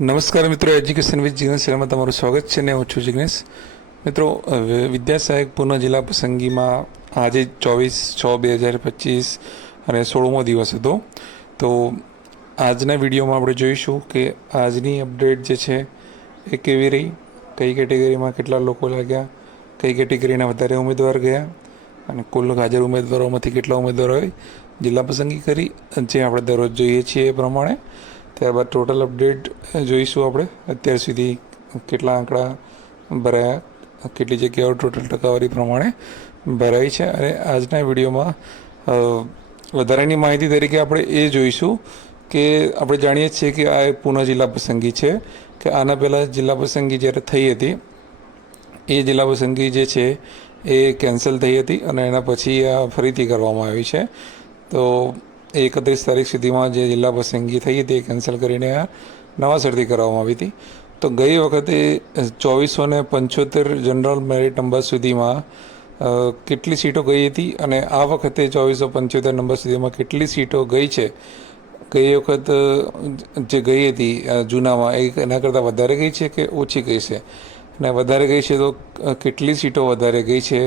નમસ્કાર મિત્રો, education with Jignesh ચેનલમાં તમારું સ્વાગત છે ને હું છું જિગ્નેશ. મિત્રો, વિદ્યા સહાયક પૂર્ણ જિલ્લા પસંદગીમાં આજે 24/6/2025 અને 16મો દિવસ હતો. તો આજના વિડીયોમાં આપણે જોઈશું કે આજની અપડેટ જે છે એ કેવી રહી, કઈ કેટેગરીમાં કેટલા લોકો લાગ્યા, કઈ કેટેગરીના વધારે ઉમેદવાર ગયા અને કુલ હાજર ઉમેદવારોમાંથી કેટલા ઉમેદવારોએ જિલ્લા પસંદગી કરી, જે આપણે દરરોજ જોઈએ છીએ એ પ્રમાણે. ત્યારબાદ ટોટલ અપડેટ જોઈશું આપણે અત્યાર સુધી કેટલા આંકડા ભરાયા, કેટલી જગ્યાઓ ટોટલ ટકાવારી પ્રમાણે ભરાઈ છે. અને આજના વિડીયોમાં વધારાની માહિતી તરીકે આપણે એ જોઈશું કે આપણે જાણીએ છીએ કે આ પુનઃ જિલ્લા પસંદગી છે, કે આના પહેલાં જિલ્લા પસંદગી જ્યારે થઈ હતી એ જિલ્લા પસંદગી જે છે એ કેન્સલ થઈ હતી અને એના પછી આ ફરીથી કરવામાં આવી છે. તો 31 તારીખ સુધીમાં જે જિલ્લા પસંદગી થઈ હતી એ કેન્સલ કરીને આ નવાસરથી કરવામાં આવી હતી. તો ગઈ વખતે 2475 જનરલ મેરિટ નંબર સુધીમાં કેટલી સીટો ગઈ હતી અને આ વખતે 2475 નંબર સુધીમાં કેટલી સીટો ગઈ છે, ગઈ વખત જે ગઈ હતી જૂનામાં એના કરતાં વધારે ગઈ છે કે ઓછી ગઈ છે, અને વધારે ગઈ છે તો કેટલી સીટો વધારે ગઈ છે,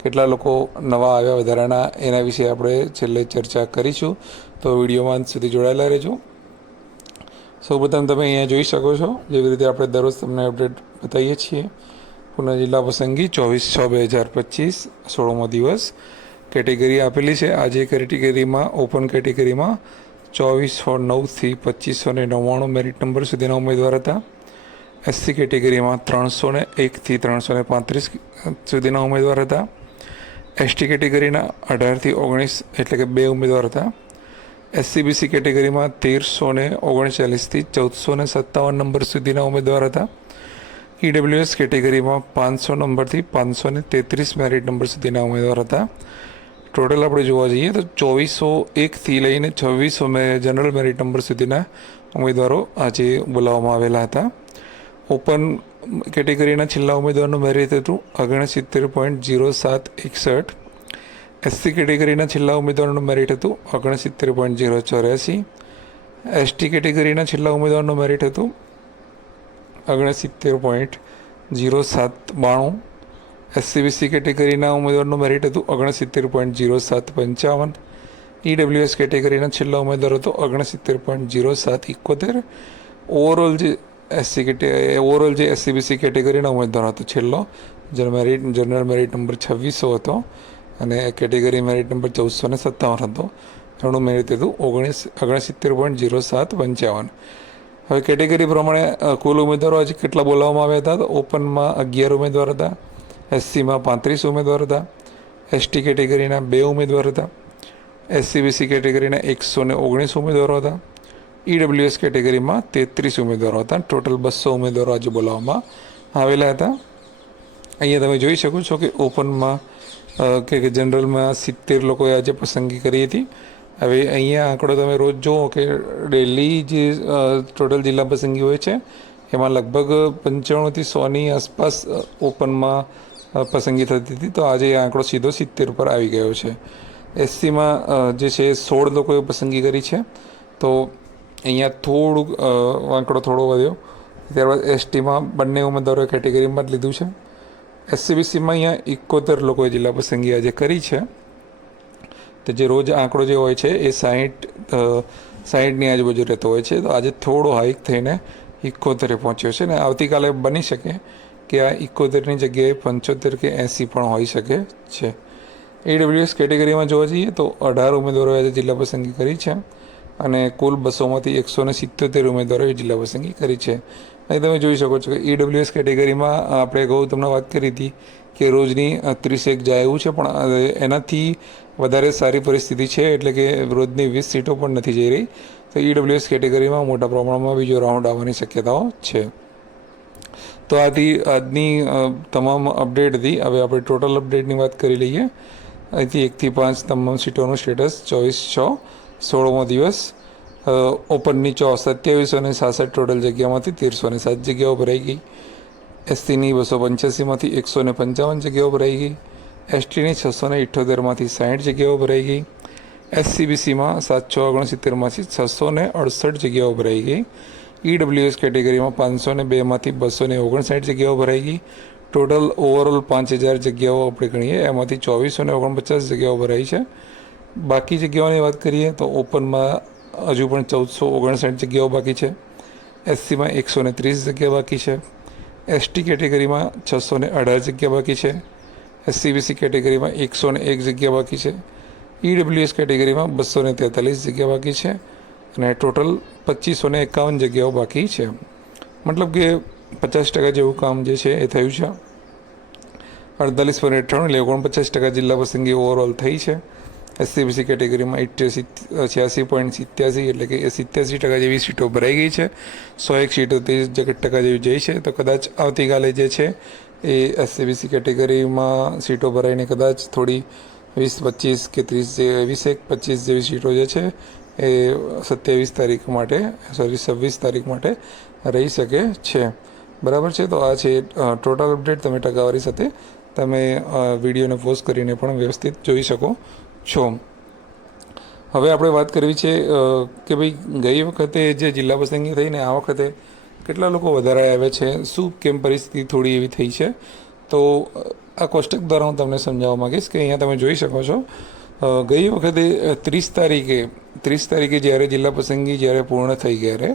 કેટલા લોકો નવા આવ્યા વધારાના, એના વિશે આપણે છેલ્લે ચર્ચા કરીશું. તો વિડીયોમાં અંત સુધી જોડાયેલા રહેજો. સૌપ્રથમ તમે અહીંયા જોઈ શકો છો, જેવી રીતે આપણે દરરોજ તમને અપડેટ બતાવીએ છીએ. પુનઃ જિલ્લા પસંદગી 24/6/2025 16મો દિવસ. કેટેગરી આપેલી છે. આજે કેટેગરીમાં ઓપન કેટેગરીમાં 2409થી 2599 મેરિટ નંબર સુધીના ઉમેદવાર હતા. એસસી કેટેગરીમાં 301થી 335 સુધીના ઉમેદવાર હતા. એસટી કેટેગરીના 18થી 19 એટલે કે 2 ઉમેદવાર હતા. એસસીબીસી કેટેગરીમાં 1339થી 1457 નંબર સુધીના ઉમેદવાર હતા. ઈડબ્લ્યુએસ કેટેગરીમાં 500 નંબરથી 533 મેરિટ નંબર સુધીના ઉમેદવાર હતા. ટોટલ આપણે જોવા જઈએ તો 2401થી લઈને 2600 જનરલ મેરિટ નંબર સુધીના ઉમેદવારો આજે બોલાવવામાં આવેલા હતા. ઓપન કેટેગરીના છેલ્લા ઉમેદવારનું મેરિટ હતું 69.0761. એસસી કેટેગરીના છેલ્લા ઉમેદવારનું મેરિટ હતું 69.084. એસટી કેટેગરીના છેલ્લા ઉમેદવારનું મેરિટ હતું 69.0792. એસસીબીસી કેટેગરીના ઉમેદવારનું મેરિટ હતું 69.0755. ઈડબ્લ્યુએસ કેટેગરીના છેલ્લા ઉમેદવાર હતો 69.0771. ઓવરઓલ જે એસસીબીસી કેટેગરીના ઉમેદવાર હતો છેલ્લો જનરલ મેરિટ નંબર 2600 હતો અને કેટેગરી મેરિટ નંબર 1457 હતો. એનું મેરિટ હતું 69.0755. હવે કેટેગરી પ્રમાણે કુલ ઉમેદવારો આજે કેટલા બોલાવવામાં આવ્યા હતા? તો ઓપનમાં 11 ઉમેદવાર હતા, એસસીમાં 35 ઉમેદવાર હતા, એસટી કેટેગરીના 2 ઉમેદવાર હતા, એસસીબીસી કેટેગરીના 119 ઉમેદવારો હતા, ઈડબ્લ્યુએસ કેટેગરીમાં 33 ઉમેદવારો હતા. ટોટલ 200 ઉમેદવારો આજે બોલાવવામાં આવેલા હતા. અહીંયા તમે જોઈ શકો છો કે ઓપનમાં કે જનરલમાં 70 લોકોએ આજે પસંદગી કરી હતી. હવે અહીંયા આંકડો તમે રોજ જુઓ કે ડેલી જે ટોટલ જિલ્લા પસંદગી હોય છે એમાં લગભગ 95થી 100ની આસપાસ ઓપનમાં પસંદગી થતી હતી. તો આજે આંકડો સીધો 70 પર આવી ગયો છે. એસસીમાં જે છે 16 લોકોએ પસંદગી કરી છે, તો અહીંયા થોડુંક આંકડો થોડો વધ્યો. ત્યારબાદ એસટીમાં બંને ઉમેદવારોએ કેટેગરીમાં જ લીધું છે. એસસીબીસીમાં અહીંયા 71 લોકોએ જિલ્લા પસંદગી આજે કરી છે. તો જે રોજ આંકડો જે હોય છે એ 60ની આજુબાજુ રહેતો હોય છે. તો આજે થોડો હાઈક થઈને 71 પહોંચ્યો છે, ને આવતીકાલે બની શકે કે આ 71ની જગ્યાએ 75 કે 80 પણ હોઈ શકે છે. ઈડબ્લ્યુએસ કેટેગરીમાં જોવા જઈએ તો 18 ઉમેદવારોએ આજે જિલ્લા પસંદગી કરી છે અને કુલ 200માંથી 177 ઉમેદવારોએ જિલ્લા પસંદગી કરી છે. અહીં તમે જોઈ શકો છો કે ઈડબ્લ્યુએસ કેટેગરીમાં આપણે અગાઉ તમને વાત કરી હતી કે રોજની 31 જાય એવું છે, પણ એનાથી વધારે સારી પરિસ્થિતિ છે, એટલે કે રોજની 20 સીટો પણ નથી જઈ રહી. તો ઈડબ્લ્યુએસ કેટેગરીમાં મોટા પ્રમાણમાં બીજો રાઉન્ડ આવવાની શક્યતાઓ છે. તો આજની તમામ અપડેટ હતી. હવે આપણે ટોટલ અપડેટની વાત કરી લઈએ. અહીંથી 1 થી 5 તમામ સીટોનું સ્ટેટસ 24/6 16મો દિવસ. ઓપનની 2766 ટોટલ જગ્યામાંથી 1307 જગ્યાઓ ભરાઈ ગઈ. એસસીની 285માંથી 155 જગ્યાઓ ભરાઈ ગઈ. એસટીની 678માંથી 60 જગ્યાઓ ભરાઈ ગઈ. એસસીબીસીમાં 769માંથી 668 જગ્યાઓ ભરાઈ ગઈ. ઈડબ્લ્યુએસ કેટેગરીમાં 502માંથી 259 જગ્યાઓ ભરાઈ ગઈ. ટોટલ ઓવરઓલ 5000 જગ્યાઓ આપણે ગણીએ એમાંથી 2449 જગ્યાઓ ભરાઈ છે. બાકી જગ્યાઓની વાત કરીએ તો ઓપનમાં હજુ પણ 1459 જગ્યાઓ બાકી છે. એસસીમાં 130 જગ્યા બાકી છે. એસટી કેટેગરીમાં 618 જગ્યા બાકી છે. એસસીબીસી કેટેગરીમાં 101 જગ્યા બાકી છે. ઈડબ્લ્યુએસ કેટેગરીમાં 243 જગ્યા બાકી છે અને ટોટલ 2551 જગ્યાઓ બાકી છે. મતલબ કે 50% જેવું કામ જે છે એ થયું છે. 48.98 એટલે 49% જિલ્લા પસંદગી ઓવરઓલ થઈ છે. એસસીબીસી કેટેગરીમાં 86.87 એટલે કે 87% જેવી સીટો ભરાઈ ગઈ છે. 101 સીટો 30% જેવી જઈ છે. તો કદાચ આવતીકાલે જે છે એ એસસીબીસી કેટેગરીમાં સીટો ભરાઈને કદાચ થોડી 20-25 કે 20-25 જેવી સીટો જે છે એ 27 તારીખ માટે 26 તારીખ માટે રહી શકે છે. બરાબર છે. તો આ છે ટોટલ અપડેટ. તમે ટકાવારી સાથે તમે વિડીયોને પોઝ કરીને પણ વ્યવસ્થિત જોઈ શકો છો. હવે આપણે વાત કરવી છે કે ભાઈ ગઈ વખતે જે જિલ્લા પસંદગી થઈને આ વખતે કેટલા લોકો વધારે આવ્યા છે, શું કેમ પરિસ્થિતિ થોડી એવી થઈ છે. તો આ કોષ્ટક દ્વારા હું તમને સમજાવવા માગીશ કે અહીંયા તમે જોઈ શકો છો ગઈ વખતે 30 તારીખે જ્યારે જિલ્લા પસંદગી જ્યારે પૂર્ણ થઈ ત્યારે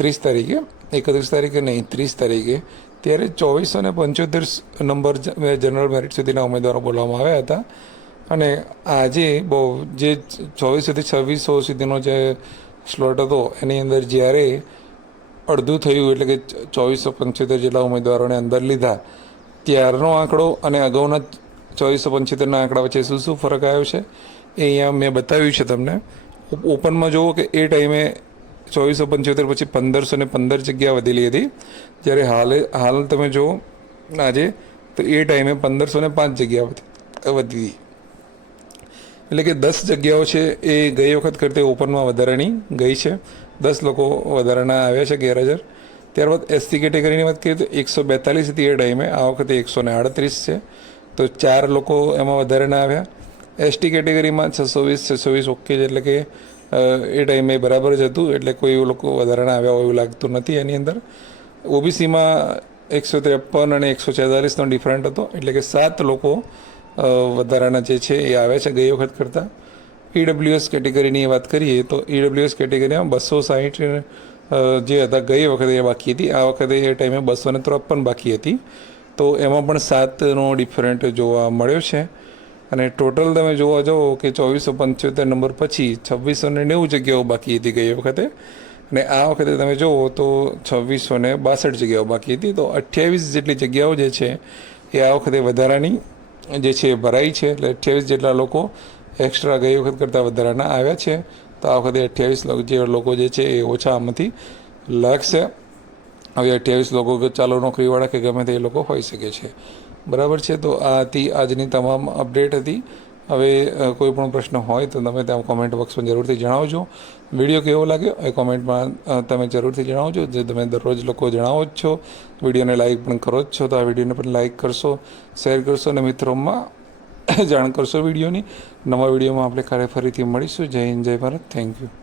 30 તારીખે 31 તારીખે નહીં 30 તારીખે ત્યારે 2475 નંબર જનરલ મેરિટ સુધીના ઉમેદવારો બોલાવવામાં આવ્યા હતા. અને આજે જે 2400થી 2600 સુધીનો જે સ્લોટ હતો એની અંદર જ્યારે અડધું થયું એટલે કે 2475 જેટલા ઉમેદવારોને અંદર લીધા ત્યારનો આંકડો અને અગાઉના 2475ના આંકડા વચ્ચે શું ફરક આવ્યો છે એ અહીંયા મેં બતાવ્યું છે તમને. ઓપનમાં જુઓ કે એ ટાઈમે 2475 પછી 1515 જગ્યા વધેલી હતી, જ્યારે હાલ તમે જુઓ આજે તો એ ટાઈમે 1505 જગ્યા વધી. એટલે કે 10 જગ્યાઓ છે એ ગઈ વખત કરતે ઓપનમાં વધારાની ગઈ છે. 10 લોકો વધારાના આવ્યા છે ગેરહાજર. ત્યારબાદ એસટી કેટેગરીની વાત કરીએ તો 142 હતી એ ટાઈમે, આ વખતે 138 છે. તો 4 લોકો એમાં વધારાના આવ્યા. એસટી કેટેગરીમાં 620 ઓકે છે, એટલે કે એ ટાઈમે બરાબર જ હતું, એટલે કોઈ લોકો વધારાના આવ્યા હોય એવું લાગતું નથી એની અંદર. ઓબીસીમાં 153 અને 146નો ડિફરન્ટ હતો, એટલે કે 7 લોકો વધારાના જે છે એ આવ્યા છે ગઈ વખત કરતાં. ઈડબ્લ્યુએસ કેટેગરીની વાત કરીએ તો ઈડબ્લ્યુએસ કેટેગરીમાં 260 જે હતા ગઈ વખતે એ બાકી હતી, આ વખતે એ ટાઈમે 253 બાકી હતી. તો એમાં પણ 7નો ડિફરન્ટ જોવા મળ્યો છે. અને ટોટલ તમે જોવા જાઓ કે 2475 નંબર પછી 2690 જગ્યાઓ બાકી હતી ગઈ વખતે, અને આ વખતે તમે જુઓ તો 2662 જગ્યાઓ બાકી હતી. તો 28 જેટલી જગ્યાઓ જે છે એ આ વખતે વધારાની જે છે ભરાઈ છે. એટલે 28 જેટલા લોકો એક્સ્ટ્રા ગઈ વખત કરતાં વધારાના આવ્યા છે. તો આ વખતે 28 લોકો જે છે એ ઓછા આમાંથી લાગશે. હવે 28 લોકો ચાલુ નોકરીવાળા કે ગમે તે લોકો હોઈ શકે છે. બરાબર છે. તો આ હતી આજની તમામ અપડેટ હતી. હવે કોઈ પણ પ્રશ્ન હોય તો તમે ત્યાં કોમેન્ટ બોક્સમાં જરૂરથી જણાવજો. વિડીયો કેવો લાગ્યો એ કોમેન્ટમાં તમે જરૂરથી જણાવજો, જે તમે દરરોજ લોકો જણાવો જ છો. વિડીયોને લાઇક પણ કરો જ છો, તો આ વિડીયોને પણ લાઇક કરશો, શેર કરશો અને મિત્રોમાં જાણ કરશો વિડીયોની. નવા વિડીયોમાં આપણે ફરીથી મળીશું. જય હિન્દ, જય ભારત. Thank you.